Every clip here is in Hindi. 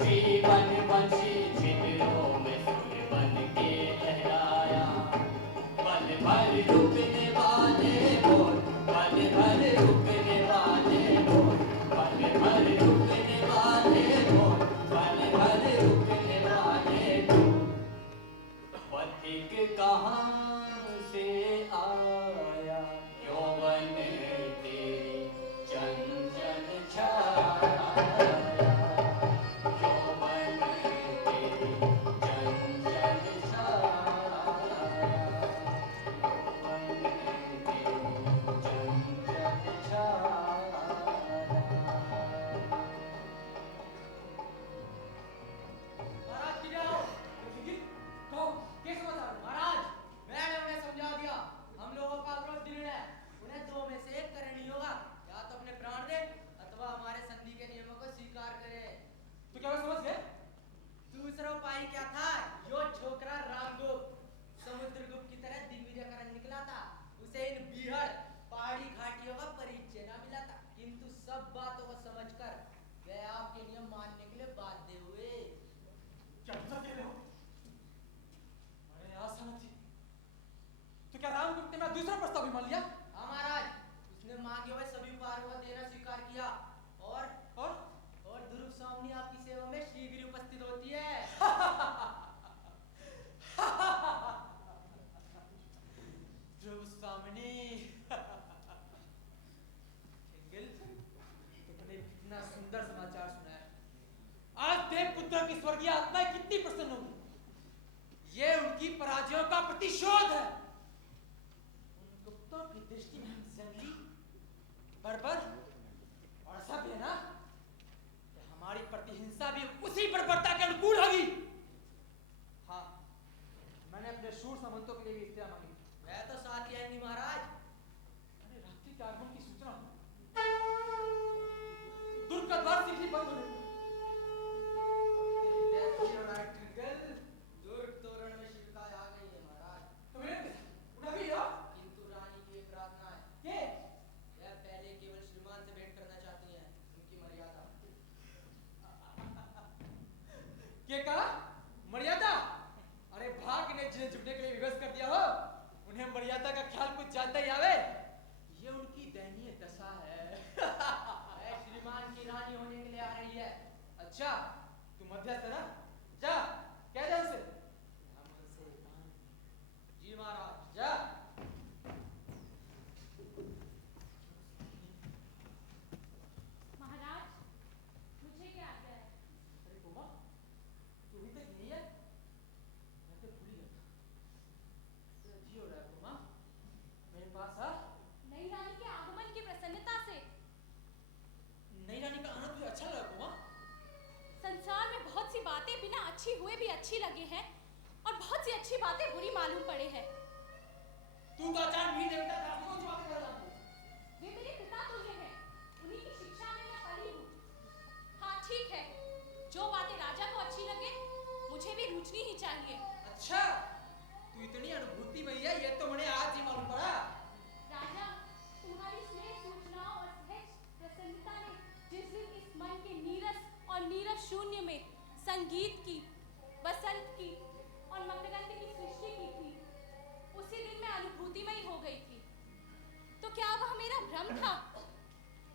जीवन बंशी छिद्रों में सुर बन के लहराया। पल भर रुकने वाले बोल, पल भर रुकने वाले बोल, पल भर रुकने वाले बोल, पल भर रुकने वाले बोल। पथिक कहाँ से आया यौवन तेरी चंचल छाया। यौवन तेरी चंचल छाया। यौवन तेरी चंचल छाया। महाराज की जाओ। कहो, क्या समाचार? महाराज, मैंने उन्हें समझा दिया। हम लोगों का अपना दृढ़ है। उन्हें दो में से एक करनी होगा, या तो अपने प्राण दे अथवा हमारे संधि के नियमों को स्वीकार करे। तो क्या वे समझ गए? दूसरा उपाय क्या था? यो छोकरा रामगुप्त समुद्रगुप्त की तरह दिग्विजय करन निकला था। उसे इन बीहड़ पहाड़ी घाटियों का परिचय न मिला था, किंतु सब बातों को समझकर वे आपके नियम मानने के लिए बाध्य हुए। क्या कह रहे हो? अरे आशा न थी। तो क्या रामगुप्त ने मेरा दूसरा प्रस्ताव भी मान लिया? हाँ महाराज, उसने मांगे हुए सभी उपहारों को देना स्वीकार किया। और ध्रुव स्वामिनी आपकी सेवा में शीघ्र ही उपस्थित होती है। ध्रुव स्वामिनी। तुमने कितना सुंदर समाचार सुना है। आज देवपुत्र की स्वर्गीय आत्मा कितनी प्रसन्न होगी। ये उनकी पराजयों का प्रतिशोध है। उन गुप्तों की दृष्टि में हम जंगली, बर्बर और असभ्य ना, कि हमारी प्रतिहिंसा भी उसी बर्बरता के अनुकूल होगी। हाँ, मैंने अपने शूर सामंतों के लिए भी इख्तियार मांगी। वह तो साथ ही आएंगी महाराज। अरे रात्रि के आगमन की सूचना, दुर्ग का द्वार शीघ्र ही बंद होने को। दुर्ग तोरण में शिकायत आ गई है महाराज। तो उन्हें भी लो। किंतु रानी की एक प्रार्थना है। ये वह पहले केवल श्रीमान से भेंट करना चाहती हैं, उनकी मर्यादा। क्या कहा? मर्यादा? अरे भाग ने जिन्हें झुकने के लिए विवश कर दिया हो, उन्हें मर्यादा का ख्याल कुछ जानता ही आवे। ये उनकी दयनीय दशा है। वह श्रीमान की रानी होने के लिए आ रही है। अच्छा, तू मध्यस्थ है ना? जा, कह दे उसे। हम उनसे जी महाराज, जा। महाराज, मुझे क्या आज्ञा है? अरे कुमा, तू अभी तक नहीं है? मैं तो भूल ही गया था। जी हो रहा है कुमा, मेरे पास आ। नई रानी के आगमन की प्रसन्नता से। नई रानी का आना तुझे अच्छा लगा कुमा? संसार में बहुत सी बातें बिना अच्छी हुए भी अच्छी लगी हैं, और बहुत सी अच्छी बातें बुरी मालूम पड़े हैं। तू तो आचार्य वीर देवता था, कौन सी बातें कर रहा है? वे मेरे पिता तुल्य हैं, उन्हीं की शिक्षा में मैं पली हूँ। हाँ ठीक है, जो बातें राजा को अच्छी लगे मुझे भी रुचनी ही चाहिए। अच्छा, तू इतनी अनुभूति में है, ये तो मुझे आज ही मालूम पड़ा। राजा, तुम्हारी स्नेह सूचनाओं और सहज प्रसन्नता ने जिस दिन इस मन के नीरस और नीरस शून्य में संगीत की, बसंत की और मकरंद की सृष्टि की थी, उसी दिन मैं अनुभूतिमयी हो गई थी। तो क्या वह मेरा भ्रम था?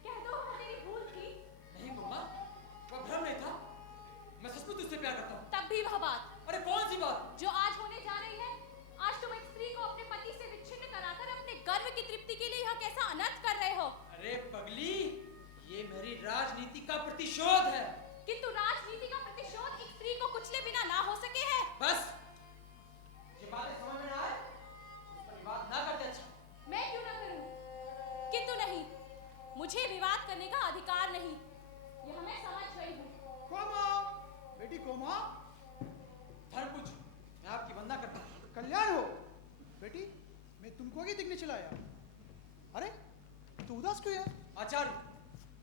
कह दो वह मेरी भूल थी। नहीं कुमा, वह भ्रम नहीं था। मैं सचमुच तुझसे प्यार करता हूँ। तब भी वह बात, अरे कौन सी बात? जो आज होने जा रही है। आज तुम एक स्त्री को अपने पति से विच्छिन्न कराकर अपने गर्व की तृप्ति के लिए यह कैसा अनर्थ कर रहे हो? अरे पगली, ये मेरी राजनीति का प्रतिशोध है। किंतु राजनीति का प्रतिशोध एक स्त्री को कुचले बिना ना हो सके है। बस, ये बातें समझ में ना आए, उस पर विवाद ना करते अच्छा। मैं क्यों ना करूं? किंतु नहीं, मुझे विवाद करने का अधिकार नहीं, यह मैं समझ गई हूँ। कोमा, बेटी कोमा, धर्मपुज, मैं आपकी वंदना करता हूँ। कल्याण हो बेटी, मैं तुमको ही दिखने चला आया। अरे तू उदास क्यों है? आचार्य,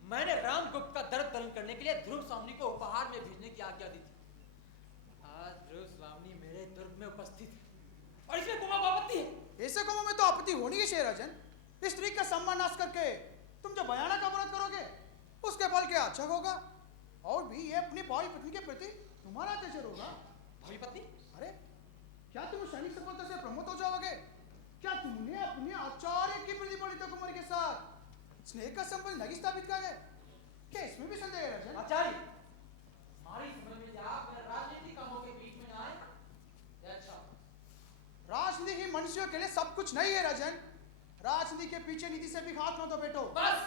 मैंने रामगुप्त का दर्द दलन करने के लिए ध्रुव स्वामिनी को उपहार में भेजने की आज्ञा दी थी। आज ध्रुव स्वामिनी मेरे दुर्ग में उपस्थित है और इसमें कुमा आपत्ति है। ऐसे कोमा में तो आपत्ति होनी है शेराजन। इस स्त्री का सम्मान नाश करके तुम जो भयानक अपराध करोगे उसके फल क्या अच्छा होगा? और भी ये अपनी भावी पत्नी के प्रति तुम्हारा अत्याचार होगा। भावी पत्नी? अरे क्या तुम सैनिक सफलता से प्रमोद हो जाओगे? क्या तुमने अपने आचार्य की प्रतिपालिता कुमारी के साथ स्नेह का संबंध नहीं स्थापित किया है? क्या इसमें भी संदेह है राजन? आचार्य, हमारी समझ में आप राजनीतिक कामों के बीच में ना आए। ये अच्छा। राजनीति ही मनुष्यों के लिए सब कुछ नहीं है राजन। राजनीति के पीछे नीति से भी हाथ मत दो बेटो। बस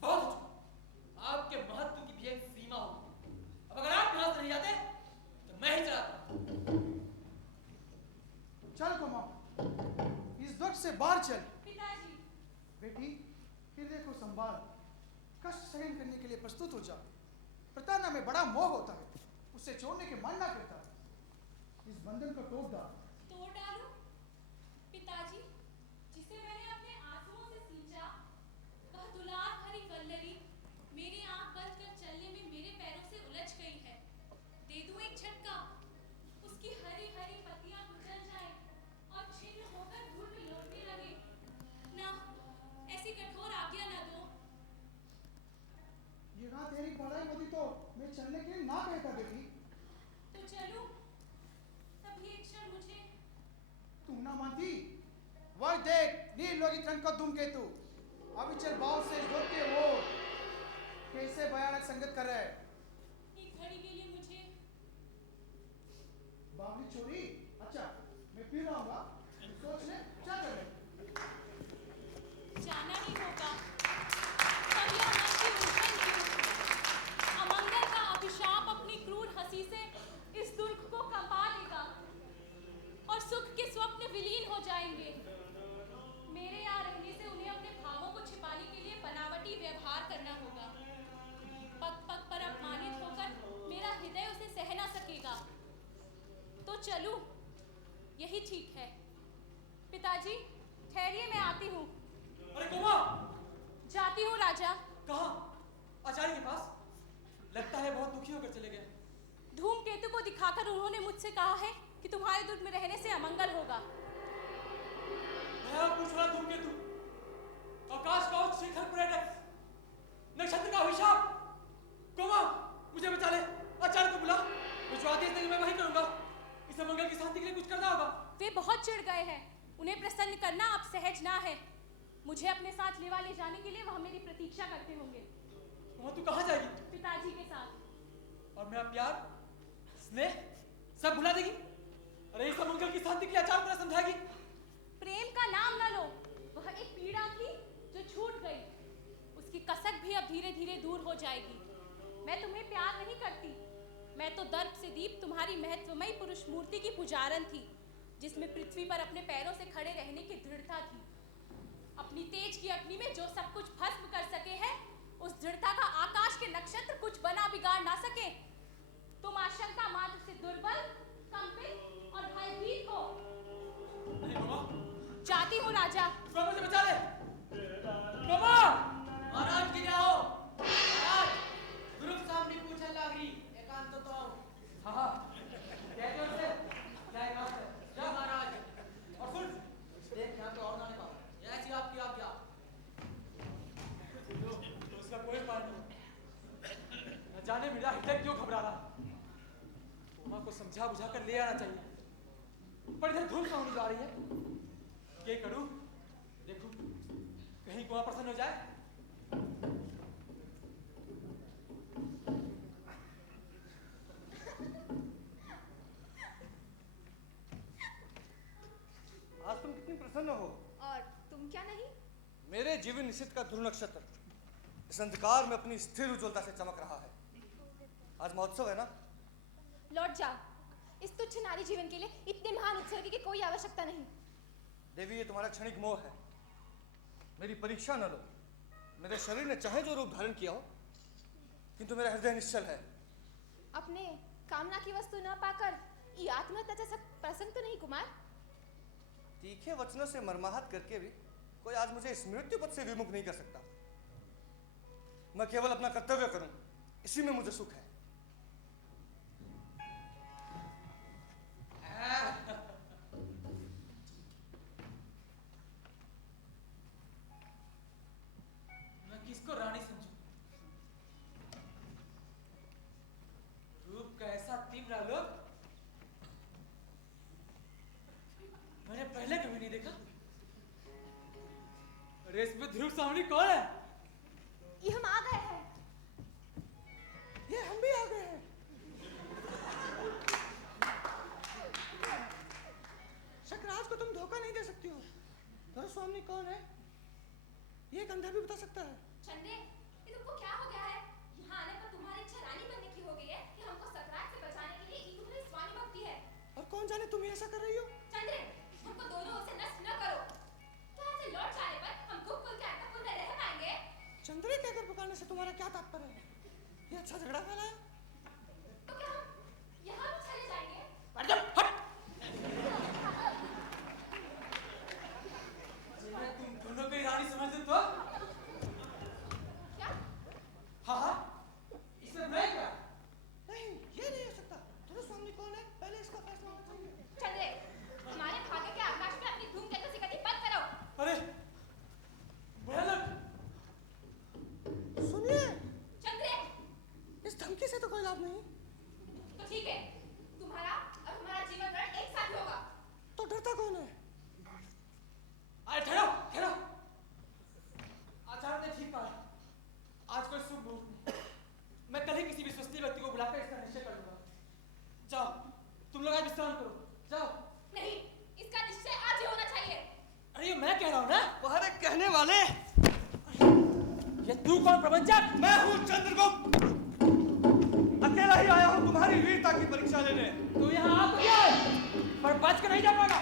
बहुत हो चुका। आपके महत्व की भी एक सीमा होगी। अब अगर आप यहाँ से नहीं जाते तो मैं ही चलाता हूँ। चल कोमा, इस दुख से बाहर चल। पिताजी, बेटी हृदय को संभाल, कष्ट सहन करने के लिए प्रस्तुत हो जा। प्रताड़ना में बड़ा मोह होता है, उससे छोड़ने की मन ना करता। इस बंधन को तोड़ डाल। तोड़ डालूं? पिताजी, जिसे मैंने अपने आंसुओं से सींचा, वह दुलार भरी वल्लरी मेरी आंख बंद कर चलने में मेरे पैरों से उलझ गई है। दे दूं एक झटका, उसकी हरी हरी पत्तियां कुचल जाएं और छिन्न होकर धूल में लौटने लगे। ना, ऐसी कठोर आज्ञा न दो। यहाँ तेरी पढ़ाई होती तो मैं चलने के लिए ना कहता बेटी। तो चलूं? तभी एक क्षण मुझे तुम ना मानती? वह देख नील लोहित रंग का धूमकेतु अविचल भाव से जोत के वो कैसे भयानक संगत कर रहा है। एक घड़ी के लिए मुझे बावली छोरी, अच्छा मैं फिर आऊंगा, सोच ले क्या कर रहे। जाना ही होगा। तब यह मन की उलझन क्यों? अमंगल का अभिशाप अपनी क्रूर हंसी से इस दुर्ग को कंपा देगा और सुख के स्वप्न विलीन हो जाएंगे। मेरे यहाँ रहने से उन्हें अपने भावों को छिपाने के लिए बनावटी व्यवहार करना होगा। पग पग पर अपमानित होकर मेरा हृदय उसे सह ना सकेगा। तो चलूं, यही ठीक है। पिताजी ठहरिए, मैं आती हूँ। अरे कोमा! जाती हूँ राजा। कहाँ? आचार्य के पास? लगता है बहुत दुखी होकर चले गए। धूमकेतु को दिखाकर उन्होंने मुझसे कहा है कि तुम्हारे दुर्ग में रहने से अमंगल होगा। मैं पूछ रहा धूमकेतु, आकाश का उच्च शिखर पर्यटक, नक्षत्र का अभिशाप। कोमा, मुझे बचा ले। आचार्य को बुला, मैं जो आदेश देंगे मैं वही करूंगा। इस अमंगल की शांति के लिए कुछ करना होगा। वे बहुत चिढ़ गए हैं। उन्हें प्रसन्न करना अब सहज ना है। मुझे अपने साथ लेवा ले जाने के लिए वह मेरी प्रतीक्षा करते होंगे। कोमा, तू कहाँ जाएगी? पिताजी के साथ। और मेरा प्यार, स्नेह सब भुला देगी? अरे इस अमंगल की शांति के लिए आचार्य को समझाएगी? प्रेम का नाम न लो। वह एक पीड़ा थी जो छूट गई। उसकी कसक भी अब धीरे धीरे दूर हो जाएगी। मैं तुम्हें प्यार नहीं करती। मैं तो दर्प से दीप तुम्हारी महत्वमयी पुरुष मूर्ति की पुजारन थी, जिसमें पृथ्वी पर अपने पैरों से खड़े रहने की दृढ़ता थी। अपनी तेज की अग्नि में जो सब कुछ भस्म कर सके हैं, उस दृढ़ता का आकाश के नक्षत्र कुछ बना बिगाड़ ना सके। तुम आशंका मात्र से दुर्बल, कंपित और भयभीत हो। नहीं कोमा। जाती हूँ राजा। कोमा, मुझे बचा ले। कोमा! महाराज गिर आओ। महाराज, दुर्ग सामने पूछने लग रही। एकांत तो आओ। हाँ, कहते हो उसे? क्या एकांत है? जा महाराज। और सुन, देख यहाँ पे और ना पाओ। ऐसी आपकी आज्ञा। तो उसका कोई पार नहीं। न जाने मेरा हृदय क्यों घबरा रहा। कोमा को समझा बुझा कर ले आना चाहिए, पर इधर धूल कहाँ होने जा रही है? ये करूं? देखूं, कहीं कोमा प्रसन्न हो जाए। आज तुम कितनी प्रसन्न हो। और तुम क्या नहीं? मेरे जीवन निश्चित का ध्रुव नक्षत्र इस अंधकार में अपनी स्थिर उज्ज्वलता से चमक रहा है। आज महोत्सव है ना? लौट जाओ। इस तुच्छ नारी जीवन के लिए इतने महान उत्सर्ग की कोई आवश्यकता नहीं। देवी, ये तुम्हारा क्षणिक मोह है। मेरी परीक्षा न लो। मेरे शरीर ने चाहे जो रूप धारण किया हो, किंतु मेरा हृदय निश्चल है। अपने कामना की वस्तु न पाकर ये आत्महत्या से प्रसन्न तो नहीं कुमार? तीखे वचनों से मरमाहत करके भी कोई आज मुझे इस मृत्यु पथ से विमुख नहीं कर सकता। मैं केवल अपना कर्तव्य करूं, इसी में मुझे सुख है। मैं किसको रानी समझूं? अरे इसमें ध्रुव सामने कौन है? ये हम आ गए हैं। ये हम भी आ गए हैं। शकराज को तुम धोखा नहीं दे सकती हो। तो स्वामी कौन है? ये एक अंधा भी बता सकता है। चंद्रे, ये तुमको क्या हो गया है? यहाँ आने पर तुम्हारी इच्छा रानी बनने की हो गई है कि हमको सकरात से बचाने के लिए ये तुम्हारी स्वामी भक्ति है। और कौन जाने तुम ऐसा कर रही हो? चंद्रे, हमको दोनों ओर से नष्ट न करो। क्या ऐसे लौट जाने पर हम गुप्तपुर के अंतःपुर में रह पाएंगे? चंद्रे के अगर पुकारने से तुम्हारा क्या तात्पर्य है? ये अच्छा झगड़ा फैलाया? तो क्या हम यहाँ भी चले जाएंगे? मैं तुम दोनों को ही रानी समझते तो? क्या? हाँ, इसमें मैं क्या? नहीं, ये नहीं हो सकता। तुम्हारा स्वामी कौन है? पहले इसका फैसला होना चाहिए। चंद्रे, हमारे भाग्य के आकाश में अपनी धूम केतु से गति बंद करो। अरे भयानक! सुनिए, चंद्रे, इस धमकी से तो कोई लाभ नहीं। तो ठीक है, तुम्हारा और हमारा जीवन मरण एक साथ होगा। तो डरता कौन है? अरे ठहरो, ठहरो। आचार्य ने ठीक कहा। आज कोई शुभ मुहूर्त नहीं। मैं कल ही किसी विश्वसनीय व्यक्ति को बुलाकर इसका निश्चय कर लूंगा। जाओ, तुम लोग आज विश्राम करो। जाओ। नहीं, इसका निश्चय आज ही होना चाहिए। अरे ये मैं कह रहा हूँ ना। तुम्हारे कहने वाले ये तू कौन प्रबंधक? मैं हूँ चंद्रगुप्त। अकेला ही आया हूँ तुम्हारी वीरता की परीक्षा लेने। तू यहाँ आ तो गया है, पर बच के नहीं जा पाएगा।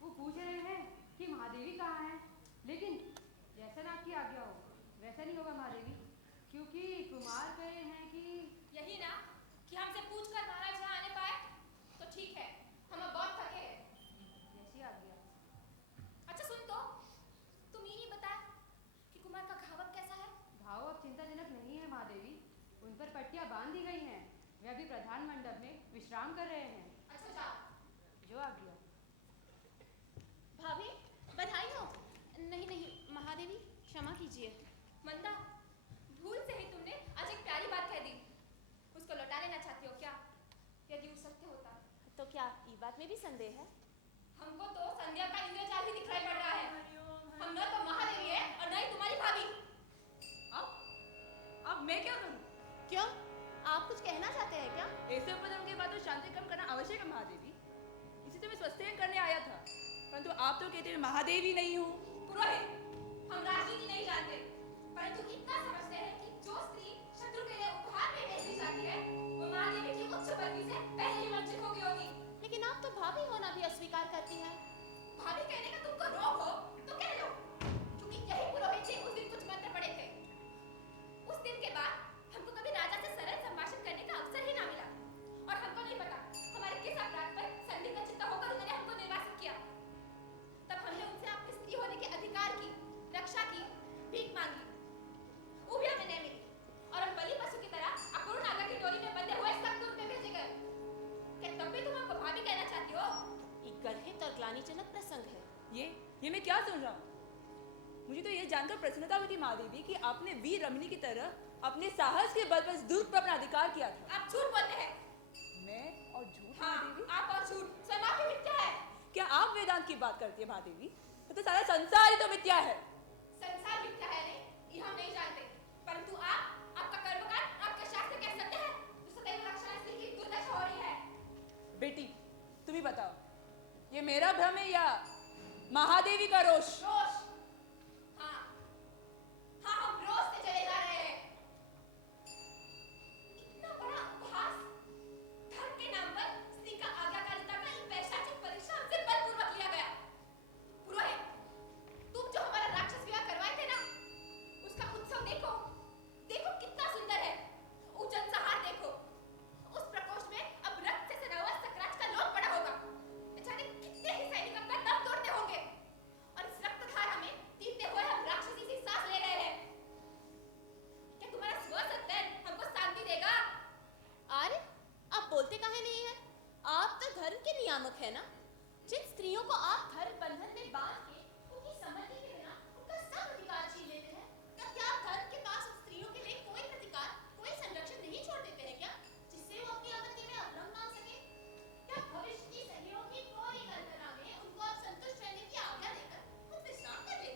वो पूछ रहे हैं कि महादेवी कहाँ है, लेकिन जैसा ना आपकी आज्ञा हो वैसा नहीं होगा महादेवी, क्योंकि कुमार कहे हैं कि यही ना कि हमसे पूछकर महाराज यहाँ आने पाए? तो ठीक है, हम अब बहुत थके हैं। जैसी आज्ञा। अच्छा सुन तो, तुम ये नहीं बताया कि कुमार का घाव अब कैसा है? घाव अब चिंताजनक नहीं है महादेवी, उन पर पट्टियां बांध दी गई हैं, वे अभी प्रधान मंडप में विश्राम कर रहे हैं। अच्छा जाओ। जो आज्ञा। भाभी, बधाई हो। नहीं नहीं महादेवी, क्षमा कीजिए। मंदा, भूल से ही तुमने आज एक प्यारी बात कह दी। उसको लौटा लेना चाहती हो क्या? यदि वो सत्य होता तो क्या ये बात में भी संदेह है? हमको तो संध्या का इंद्रजाल ही दिखाई पड़ रहा है। हम न तो महादेवी है और न ही तुम्हारी भाभी। अब मैं क्या करूं? क्यों? आप कुछ कहना चाहते हैं क्या? ऐसे उपद्रव के बाद तो शांति कम करना आवश्यक है महादेवी। इसी तो मैं स्वस्थयन करने आया था, परंतु आप तो कहते हैं महादेवी नहीं हूँ। पुरोहित, हम राजनीति नहीं जानते, परंतु इतना समझते हैं कि जो स्त्री शत्रु के लिए उपहार में भेजी जाती है, वो महादेवी की उच्च पदवी से पहले ही वंचित हो गई होगी। लेकिन आप तो भाभी होना भी अस्वीकार करती हैं। भाभी कहने का तुमको रोग हो तो कह लो, क्योंकि यही पुरोहित जी उस दिन कुछ मंत्र पढ़े थे। उस दिन के बाद हमको कभी राजा से सरल संभाषण करने का अवसर ही ना मिला, और हमको नहीं पता हमारे किस अपराध पर संदिग्ध चित्त होकर उन्होंने हमको निर्वासित किया। तब हमने उनसे अपनी स्त्री होने के अधिकार की रक्षा की भीख मांगी। वो भी हमें नहीं मिली, और हम बलि पशु की तरह अपूर्ण नागा की डोरी में बंधे हुए सख्त रूप में भेजे गए। क्या तब भी तुम हमको भाभी कहना चाहती हो? ये गर्हित और ग्लानिजनक प्रसंग है। ये मैं क्या सुन रहा हूँ? मुझे तो ये जानकर प्रसन्नता हुई थी महादेवी कि आपने वीर रमणी की तरह अपने साहस के बल पर इस दुर्ग पर अपना अधिकार किया था। आप झूठ बोलते हैं। मैं और झूठ हाँ, महादेवी? आप और झूठ स्वयं आपकी मिथ्या है। क्या आप वेदांत की बात करती है महादेवी? तो सारा संसार ही तो मिथ्या है। संसार मिथ्या है नहीं, ये हम नहीं जानते, परंतु आपका कर्मकांड, आपका शास्त्र कह सकते हैं, जो सदैव रक्षा स्त्री की दुर्दशा हो रही है। बेटी, तुम ही बताओ, ये मेरा भ्रम है या महादेवी का रोष? रोष। हाँ, हाँ, हम रोष से चले जा रहे हैं। इतना बड़ा उपहास, धर्म के नाम पर स्त्री का आज्ञाकारिता का एक पैशाचिक परीक्षा हमसे बलपूर्वक लिया गया। पुरोहित, तुम जो हमारा राक्षस विवाह करवाए थे ना, उसका उत्सव देखो, देखो कितना सुंदर है। उजन सहार देखो, उस प्रकोष्ठ में अब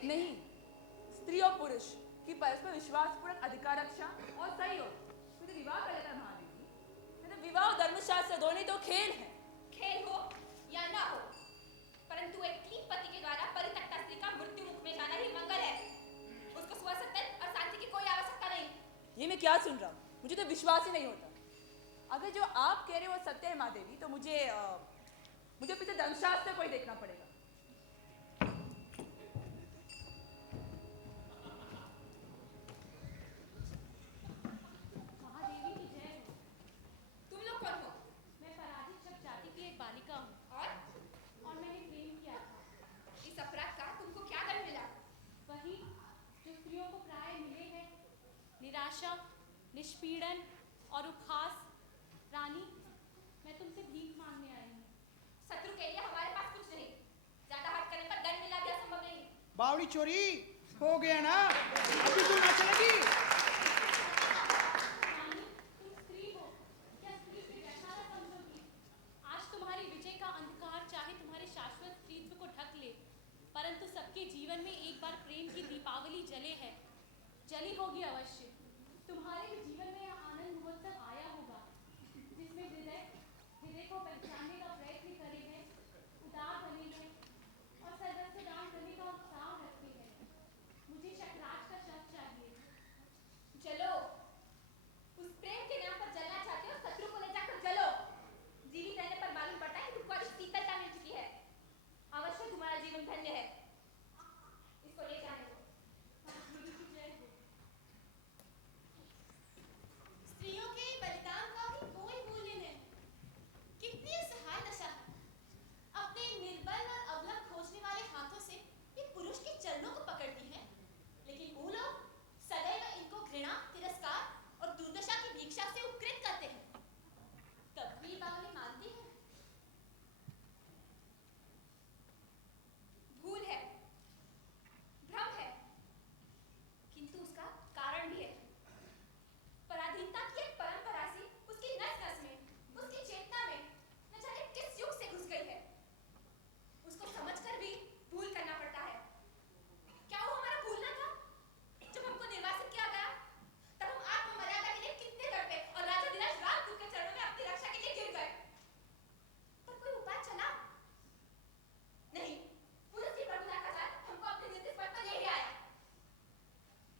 नहीं, स्त्री और पुरुष की परस्पर विश्वासपूर्वक अधिकार रक्षा और सहयोग फिर विवाह कर लेता महादेवी। फिर विवाह और धर्मशास्त्र दोनों तो खेल है। खेल हो या ना हो, परंतु एक क्लीन पति के द्वारा परित्यक्ता स्त्री का मृत्यु मुख में जाना ही मंगल है। उसको स्वसत्य और शांति की कोई आवश्यकता नहीं। ये मैं क्या सुन रहा हूँ? मुझे तो विश्वास ही नहीं होता। अगर जो आप कह रहे हो वो सत्य है महादेवी, तो मुझे पीछे धर्मशास्त्र को ही देखना पड़ेगा। महादेवी की जय हो। तुम लोग कौन हो? मैं पराजित शब्द जाति की एक बालिका हूँ और मैंने प्रेम किया था। इस अपराध का तुमको क्या दंड मिला? वही जो स्त्रियों को प्राय मिले हैं, निराशा, निष्पीड़न और उपहास। रानी, मैं तुमसे भीख मांगने आई हूँ। शत्रु के लिए हमारे पास कुछ नहीं। ज्यादा हट करने पर दंड मिला भी असंभव नहीं। बावड़ी चोरी हो गया ना, अभी तू ना चलेगी। रानी, तुम स्त्री हो, क्या स्त्री की व्यथा न समझोगी? आज तुम्हारी विजय का अंधकार चाहे तुम्हारे शाश्वत स्त्रीत्व को ढक ले, परंतु सबके जीवन में एक बार प्रेम की दीपावली जले है, जली होगी अवश्य। तुम्हारे भी जीवन में यह आनंद महोत्सव आया होगा, जिसमें हृदय को पहचानने का प्रयत्न करे हैं, उदार बने हैं और सर्वस्व दान करने का उत्साह रखते हैं। मुझे शकराज का शव चाहिए। चलो, उस प्रेम के नाम पर जलना चाहते हो, शत्रु को ले जाकर जलो। जीवित रहने पर मालूम पड़ता है कि तुमको आज शीतलता मिल चुकी है। अवश्य तुम्हारा जीवन धन्य है। इसको ले जाने दो। महादेवी की जय हो। स्त्रियों के बलिदान का भी कोई मूल्य नहीं। कितनी असहाय दशा है। अपने निर्बल और अबला खोजने वाले हाथों से ये पुरुष के चरणों को पकड़ती है, लेकिन वो लोग सदैव इनको घृणा, तिरस्कार और दुर्दशा की भिक्षा से उपकृत करते हैं। तब भी बावली मानती है। भूल है, भ्रम है, किंतु उसका कारण भी है। पराधीनता की एक परंपरा सी उसकी नस-नस में, उसकी चेतना में न जाने किस युग से घुस गई है। उसको समझकर भी भूल करना पड़ता है। क्या वो हमारा भूलना था? जब हमको निर्वासित किया गया, तब हम आत्ममर्यादा के लिए कितने तड़पे और राजा धीरज रामदूत के चरणों में अपनी रक्षा के लिए गिर गए। पर कोई उपाय चला नहीं। पुरुष की प्रभुता का जाल हमको अपने निर्दिष्ट पद पर ले ही आया।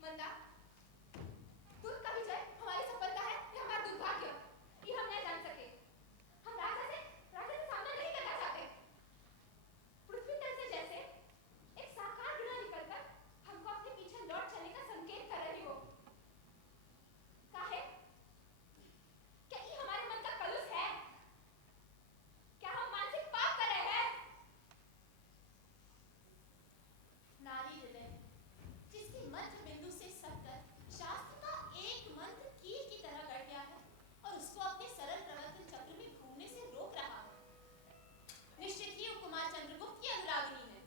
मंदा, दूत का विजय हमारी सफलता है या हमारा दुर्भाग्य, ये हम नहीं जान सके। हम राजा से सामना नहीं करना चाहते। पृथ्वी तल से जैसे एक साकार घृणा निकलकर हमको अपने पीछे लौट चलने का संकेत कर रही हो। काहे? क्या ये हमारे मन का कलुष है? क्या हम मानसिक पाप कर रहे हैं? नारी हृदय, जिसके मध्य बिंदु से सटकर शास्त्र का एक मंत्र कील की तरह गड़ गया है और उसको अपने सरल प्रवर्तन चक्र में घूमने से रोक रहा है, निश्चित ही वो कुमार चंद्रगुप्त की अनुरागिनी है।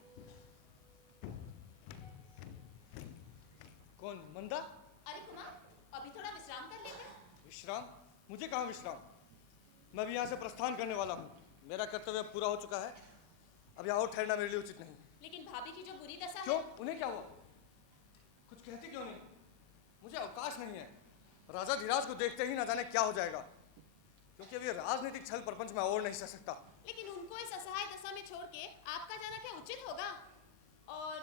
कौन? मंदा? अरे कुमार, अभी थोड़ा विश्राम कर लेते हैं। विश्राम? मुझे कहाँ विश्राम? मैं भी यहाँ से प्रस्थान करने वाला हूँ। मेरा कर्तव्य अब पूरा हो चुका है। अब यहाँ और ठहरना मेरे लिए उचित नहीं। लेकिन भाभी की जो बुरी दशा क्यों? है। उन्हें क्या हुआ? कुछ कहती क्यों नहीं? मुझे अवकाश नहीं है। राजा धीराज को देखते ही ना जाने क्या हो जाएगा, क्योंकि अब ये राजनीतिक छल प्रपंच में और नहीं सह सकता। लेकिन उनको इस असहाय दशा में छोड़ के आपका जाना क्या उचित होगा? और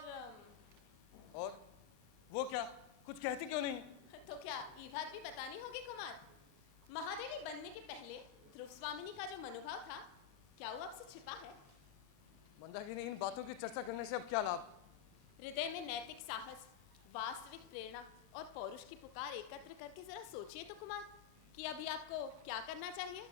वो क्या? कुछ कहती क्यों नहीं? तो क्या ये बात भी बतानी होगी कुमार? महादेवी बनने के पहले ध्रुव स्वामिनी का जो मनोभाव था, क्या वो आपसे छिपा है? मंदाकिनी, इन बातों की चर्चा करने से अब क्या लाभ? हृदय में नैतिक साहस, वास्तविक प्रेरणा और पौरुष की पुकार एकत्र करके जरा सोचिए तो कुमार, कि अभी आपको क्या करना चाहिए?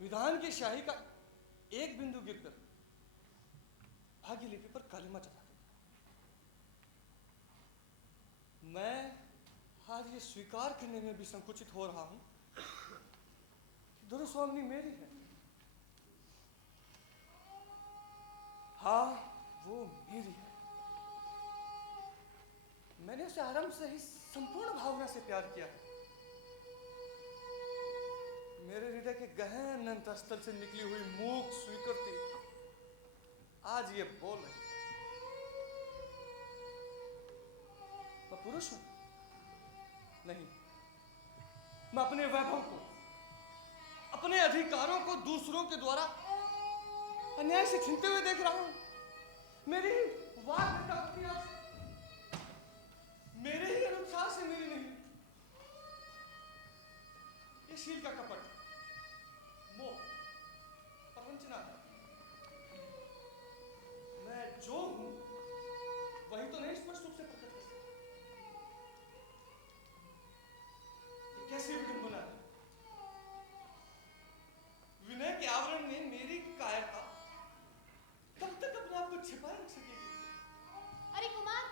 विधान की शाही का एक बिंदु गिरकर भाग्य लिपि पर कालिमा चढ़ा देता। मैं आज ये स्वीकार करने में भी संकुचित हो रहा हूं कि ध्रुव स्वामिनी मेरी है। हाँ, वो मेरी है। मैंने उसे आरंभ से ही संपूर्ण भावना से प्यार किया है। मेरे हृदय के गहन अंतःस्थल से निकली हुई मूक स्वीकृति आज ये बोल रही है। मैं पुरुष हूं? नहीं, मैं अपने वैभव को, अपने अधिकारों को दूसरों के द्वारा अन्याय से छीनते हुए देख रहा हूं। मेरी वाद मेरे ही अनुसार से मेरी नहीं, ये शील का कपट, मोह, प्रवंचना। मैं जो हूं वही तो नहीं स्पष्ट रूप से प्रकट कर सकता। ये कैसी विडंबना है? विनय के आवरण में मेरी कायरता कब तक अपने आप को छिपाए रख सकेगी? अरे कुमार,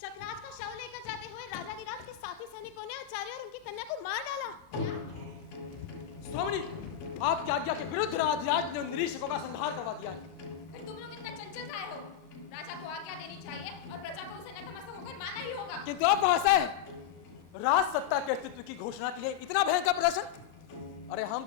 शकराज का शव लेकर जाते हुए राजाधिराज के साथी सैनिकों ने आचार्य और उनकी कन्या को मार डाला। स्वामिनी, आपकी आज्ञा के विरुद्ध राजाधिराज ने उन निरीक्षकों का संहार करवा दिया है। फिर तुम लोग इतना चंचल काहे हो? राजा को आज्ञा देनी चाहिए और प्रजा को उसे नतमस्तक होकर मानना ही होगा। किंतु अब महाशय, राज सत्ता के अस्तित्व की घोषणा के लिए इतना भयंकर प्रदर्शन? अरे हम